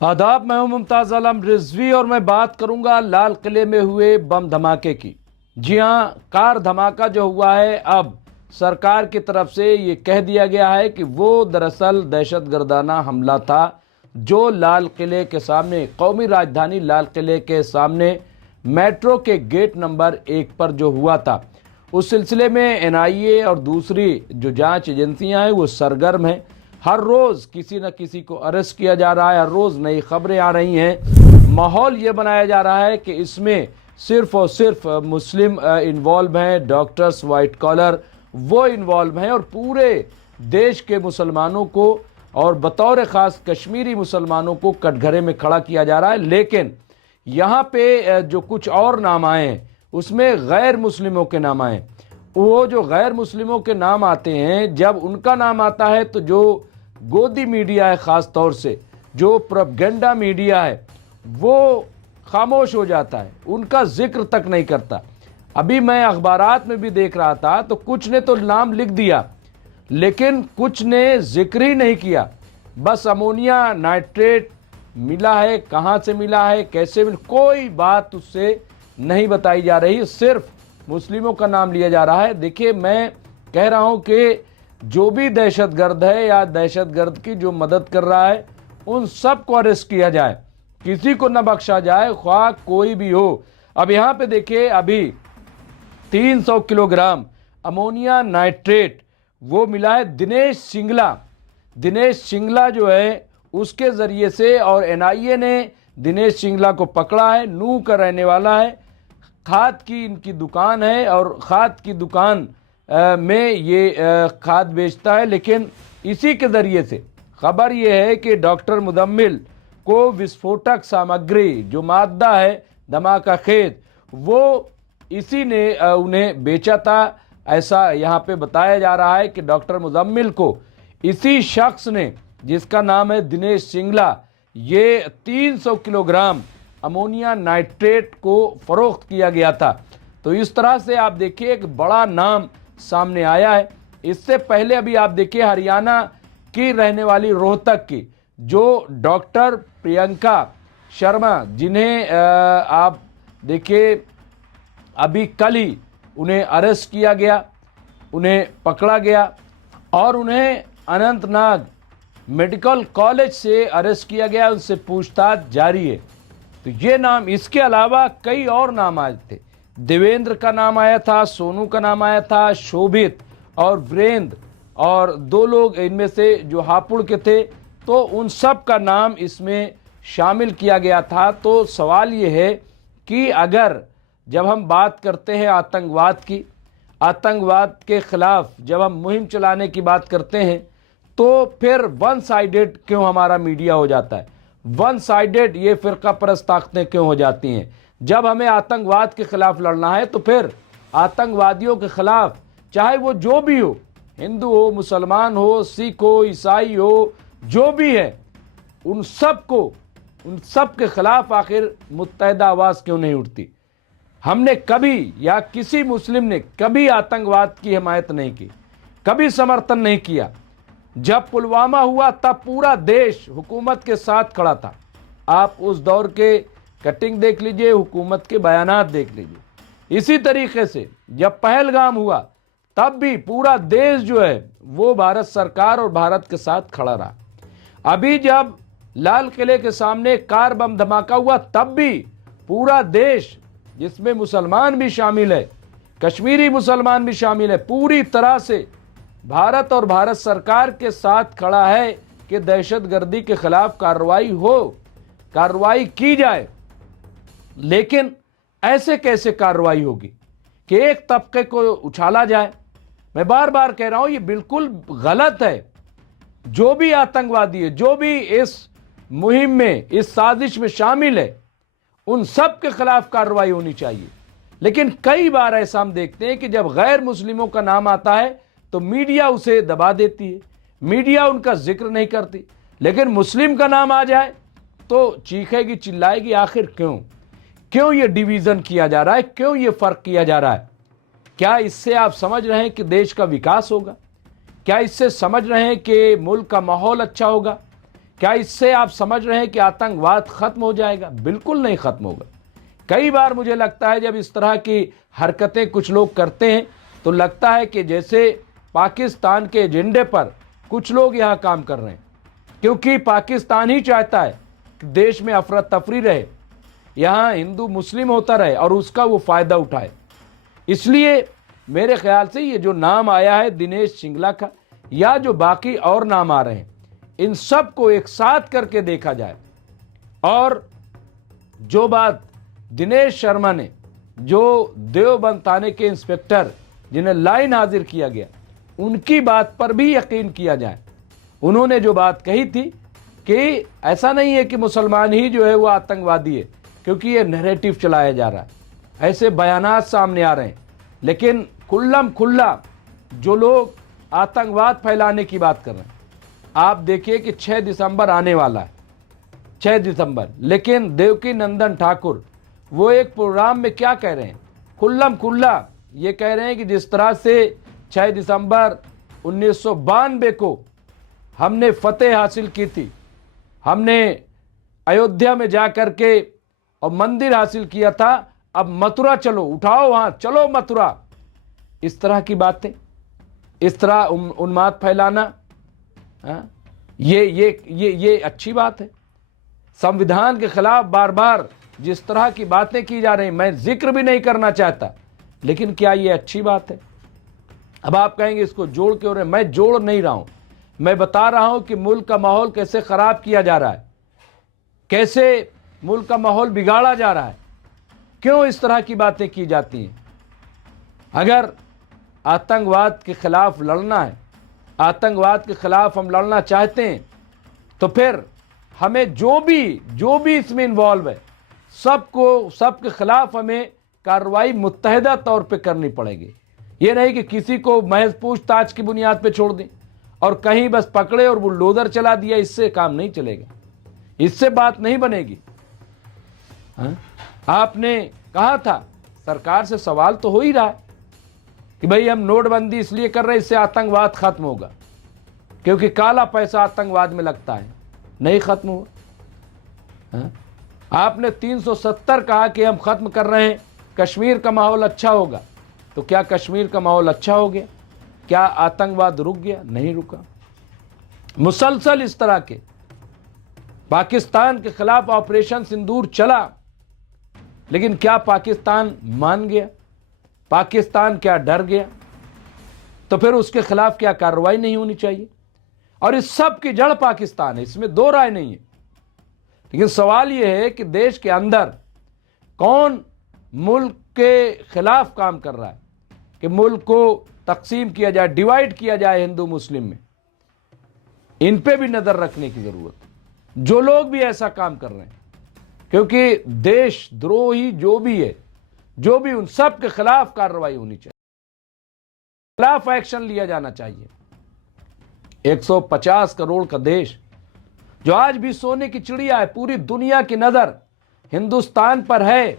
आदाब, मैं हूं मुमताज आलम रिजवी और मैं बात करूंगा लाल किले में हुए बम धमाके की। जी हां, कार धमाका जो हुआ है, अब सरकार की तरफ से ये कह दिया गया है कि वो दरअसल दहशतगर्दाना हमला था जो लाल किले के सामने, कौमी राजधानी लाल किले के सामने मेट्रो के गेट नंबर 1 पर जो हुआ था। उस सिलसिले में एनआईए और दूसरी जो जांच एजेंसियां हैं वो सरगर्म हैं। हर रोज़ किसी न किसी को अरेस्ट किया जा रहा है, हर रोज़ नई खबरें आ रही हैं। माहौल ये बनाया जा रहा है कि इसमें सिर्फ और सिर्फ मुस्लिम इन्वॉल्व हैं, डॉक्टर्स, वाइट कॉलर वो इन्वॉल्व हैं और पूरे देश के मुसलमानों को और बतौर ख़ास कश्मीरी मुसलमानों को कटघरे में खड़ा किया जा रहा है। लेकिन यहाँ पे जो कुछ और नाम आए हैं उसमें गैर मुस्लिमों के नाम आए। वो जो गैर मुस्लिमों के नाम आते हैं, जब उनका नाम आता है तो जो गोदी मीडिया है, ख़ास तौर से जो प्रोपेगेंडा मीडिया है, वो खामोश हो जाता है, उनका जिक्र तक नहीं करता। अभी मैं अखबारात में भी देख रहा था तो कुछ ने तो नाम लिख दिया लेकिन कुछ ने जिक्र ही नहीं किया। बस अमोनिया नाइट्रेट मिला है, कहाँ से मिला है, कैसे मिला, कोई बात उससे नहीं बताई जा रही, सिर्फ मुस्लिमों का नाम लिया जा रहा है। देखिए, मैं कह रहा हूं कि जो भी दहशतगर्द है या दहशतगर्द की जो मदद कर रहा है उन सब को अरेस्ट किया जाए, किसी को न बख्शा जाए, ख्वाह कोई भी हो। अब यहां पे देखिए, अभी 300 किलोग्राम अमोनिया नाइट्रेट वो मिला है दिनेश सिंगला जो है उसके जरिए से, और एनआईए ने दिनेश सिंगला को पकड़ा है। नूह का रहने वाला है, खाद की इनकी दुकान है और खाद की दुकान में ये खाद बेचता है। लेकिन इसी के ज़रिए से खबर ये है कि डॉक्टर मुदम्मिल को विस्फोटक सामग्री जो मादा है धमाका खेज, वो इसी ने उन्हें बेचा था। ऐसा यहाँ पे बताया जा रहा है कि डॉक्टर मुदम्मिल को इसी शख्स ने, जिसका नाम है दिनेश सिंगला, ये 300 किलोग्राम अमोनिया नाइट्रेट को फरोख्त किया गया था। तो इस तरह से आप देखिए एक बड़ा नाम सामने आया है। इससे पहले अभी आप देखिए हरियाणा की रहने वाली रोहतक की जो डॉक्टर प्रियंका शर्मा, जिन्हें आप देखिए अभी कल ही उन्हें अरेस्ट किया गया, उन्हें पकड़ा गया और उन्हें अनंतनाग मेडिकल कॉलेज से अरेस्ट किया गया, उनसे पूछताछ जारी है। तो ये नाम, इसके अलावा कई और नाम आए थे। देवेंद्र का नाम आया था, सोनू का नाम आया था, शोभित और वीरेंद्र, और 2 लोग इनमें से जो हापुड़ के थे, तो उन सब का नाम इसमें शामिल किया गया था। तो सवाल ये है कि अगर जब हम बात करते हैं आतंकवाद के खिलाफ जब हम मुहिम चलाने की बात करते हैं, तो फिर वन साइडेड क्यों हमारा मीडिया हो जाता है, वन साइडेड ये फिरका परस्त ताकतें क्यों हो जाती हैं। जब हमें आतंकवाद के खिलाफ लड़ना है तो फिर आतंकवादियों के खिलाफ, चाहे वो जो भी हो, हिंदू हो, मुसलमान हो, सिख हो, ईसाई हो, जो भी है, उन सब के खिलाफ आखिर मुत्तहिदा आवाज क्यों नहीं उठती। हमने कभी या किसी मुस्लिम ने कभी आतंकवाद की हिमायत नहीं की, कभी समर्थन नहीं किया। जब पुलवामा हुआ तब पूरा देश हुकूमत के साथ खड़ा था। आप उस दौर के कटिंग देख लीजिए, हुकूमत के बयानात देख लीजिए। इसी तरीके से जब पहलगाम हुआ तब भी पूरा देश जो है वो भारत सरकार और भारत के साथ खड़ा रहा। अभी जब लाल किले के सामने कार बम धमाका हुआ तब भी पूरा देश, जिसमें मुसलमान भी शामिल है, कश्मीरी मुसलमान भी शामिल है, पूरी तरह से भारत और भारत सरकार के साथ खड़ा है कि दहशतगर्दी के खिलाफ कार्रवाई की जाए। लेकिन ऐसे कैसे कार्रवाई होगी कि एक तबके को उछाला जाए। मैं बार बार कह रहा हूं, ये बिल्कुल गलत है। जो भी आतंकवादी है, जो भी इस मुहिम में, इस साजिश में शामिल है, उन सब के खिलाफ कार्रवाई होनी चाहिए। लेकिन कई बार ऐसा हम देखते हैं कि जब गैर मुस्लिमों का नाम आता है तो मीडिया उसे दबा देती है, मीडिया उनका जिक्र नहीं करती। लेकिन मुस्लिम का नाम आ जाए तो चीखेगी, चिल्लाएगी। आखिर क्यों ये डिवीजन किया जा रहा है, क्यों ये फर्क किया जा रहा है? क्या इससे आप समझ रहे हैं कि देश का विकास होगा? क्या इससे समझ रहे हैं कि मुल्क का माहौल अच्छा होगा? क्या इससे आप समझ रहे हैं कि आतंकवाद खत्म हो जाएगा? बिल्कुल नहीं खत्म होगा। कई बार मुझे लगता है जब इस तरह की हरकतें कुछ लोग करते हैं तो लगता है कि जैसे पाकिस्तान के एजेंडे पर कुछ लोग यहाँ काम कर रहे हैं, क्योंकि पाकिस्तान ही चाहता है कि देश में अफरा तफरी रहे, यहाँ हिंदू मुस्लिम होता रहे और उसका वो फायदा उठाए। इसलिए मेरे ख्याल से ये जो नाम आया है दिनेश सिंगला का, या जो बाकी और नाम आ रहे हैं, इन सब को एक साथ करके देखा जाए। और जो बात दिनेश शर्मा ने, जो देवबंद थाने के इंस्पेक्टर जिन्हें लाइन हाजिर किया गया, उनकी बात पर भी यकीन किया जाए। उन्होंने जो बात कही थी कि ऐसा नहीं है कि मुसलमान ही जो है वो आतंकवादी है, क्योंकि ये नैरेटिव चलाया जा रहा है, ऐसे बयानात सामने आ रहे हैं। लेकिन खुल्लम खुल्ला जो लोग आतंकवाद फैलाने की बात कर रहे हैं, आप देखिए कि 6 दिसंबर आने वाला है, 6 दिसंबर। लेकिन देवकी नंदन ठाकुर वो एक प्रोग्राम में क्या कह रहे हैं, खुल्लम खुल्ला ये कह रहे हैं कि जिस तरह से 6 दिसंबर 1992 को हमने फतेह हासिल की थी, हमने अयोध्या में जा कर के और मंदिर हासिल किया था, अब मथुरा चलो, उठाओ वहां चलो मथुरा। इस तरह की बातें, इस तरह उन्माद फैलाना, ये अच्छी बात है? संविधान के खिलाफ बार बार जिस तरह की बातें की जा रही, मैं जिक्र भी नहीं करना चाहता, लेकिन क्या ये अच्छी बात है? अब आप कहेंगे इसको जोड़ क्यों रहे? मैं जोड़ नहीं रहा हूं, मैं बता रहा हूं कि मुल्क का माहौल कैसे खराब किया जा रहा है, कैसे मुल्क का माहौल बिगाड़ा जा रहा है, क्यों इस तरह की बातें की जाती हैं। अगर आतंकवाद के खिलाफ लड़ना है, आतंकवाद के खिलाफ हम लड़ना चाहते हैं, तो फिर हमें जो भी इसमें इन्वॉल्व है, सबके खिलाफ हमें कार्रवाई मुत्तहिदा तौर पे करनी पड़ेगी। ये नहीं कि किसी को महज पूछताछ की बुनियाद पे छोड़ दें और कहीं बस पकड़े और बुलडोजर चला दिया, इससे काम नहीं चलेगा, इससे बात नहीं बनेगी। आपने कहा था, सरकार से सवाल तो हो ही रहा है कि भाई हम नोटबंदी इसलिए कर रहे हैं इससे आतंकवाद खत्म होगा, क्योंकि काला पैसा आतंकवाद में लगता है, नहीं खत्म हुआ। आपने 370 कहा कि हम खत्म कर रहे हैं, कश्मीर का माहौल अच्छा होगा, तो क्या कश्मीर का माहौल अच्छा हो गया? क्या आतंकवाद रुक गया? नहीं रुका। मुसलसल इस तरह के पाकिस्तान के खिलाफ ऑपरेशन सिंदूर चला, लेकिन क्या पाकिस्तान मान गया? पाकिस्तान क्या डर गया? तो फिर उसके खिलाफ क्या कार्रवाई नहीं होनी चाहिए? और इस सब की जड़ पाकिस्तान है, इसमें दो राय नहीं है। लेकिन सवाल यह है कि देश के अंदर कौन मुल्क के खिलाफ काम कर रहा है कि मुल्क को तकसीम किया जाए, डिवाइड किया जाए हिंदू मुस्लिम में। इन पे भी नजर रखने की जरूरत है, जो लोग भी ऐसा काम कर रहे हैं, क्योंकि देशद्रोही जो भी है, जो भी, उन सब के खिलाफ कार्रवाई होनी चाहिए, खिलाफ एक्शन लिया जाना चाहिए। 150 करोड़ का देश जो आज भी सोने की चिड़िया है, पूरी दुनिया की नजर हिंदुस्तान पर है,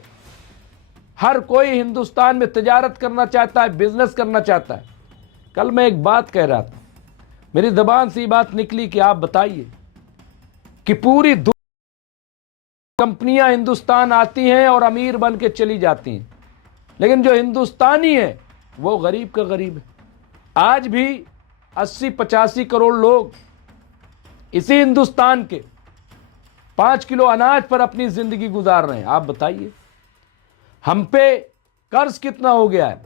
हर कोई हिंदुस्तान में तिजारत करना चाहता है, बिजनेस करना चाहता है। कल मैं एक बात कह रहा था, मेरी जबान से ये बात निकली कि आप बताइए कि पूरी कंपनियां हिंदुस्तान आती हैं और अमीर बन के चली जाती हैं, लेकिन जो हिंदुस्तानी है वो गरीब का गरीब है। आज भी 80-85 करोड़ लोग इसी हिंदुस्तान के 5 किलो अनाज पर अपनी जिंदगी गुजार रहे हैं। आप बताइए, हम पे कर्ज कितना हो गया है?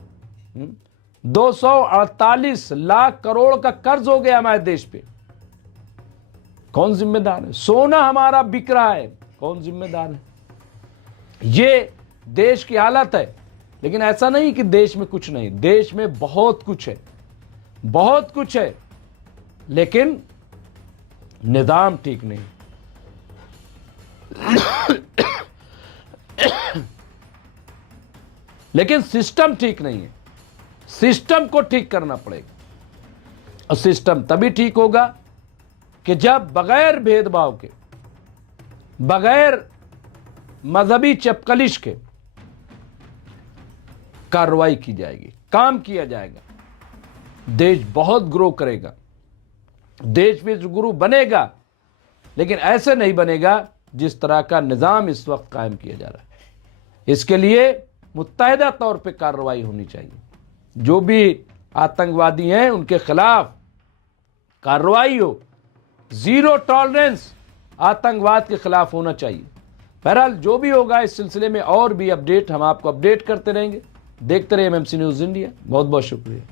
248 लाख करोड़ का कर्ज हो गया हमारे देश पे। कौन जिम्मेदार है? सोना हमारा बिक रहा है, कौन जिम्मेदार है? ये देश की हालत है। लेकिन ऐसा नहीं कि देश में कुछ नहीं, देश में बहुत कुछ है, बहुत कुछ है, लेकिन निजाम ठीक नहीं। लेकिन सिस्टम ठीक नहीं है, सिस्टम को ठीक करना पड़ेगा। और सिस्टम तभी ठीक होगा कि जब बगैर भेदभाव के, बगैर मजहबी चपकलिश के कार्रवाई की जाएगी, काम किया जाएगा, देश बहुत ग्रो करेगा, देश विश्व गुरु बनेगा। लेकिन ऐसे नहीं बनेगा जिस तरह का निज़ाम इस वक्त कायम किया जा रहा है। इसके लिए मुत्तहिदा तौर पे कार्रवाई होनी चाहिए। जो भी आतंकवादी हैं उनके खिलाफ कार्रवाई हो, जीरो टॉलरेंस आतंकवाद के खिलाफ होना चाहिए। बहरहाल जो भी होगा इस सिलसिले में और भी अपडेट हम आपको अपडेट करते रहेंगे। देखते रहिए एमएमसी न्यूज़ इंडिया। बहुत बहुत शुक्रिया।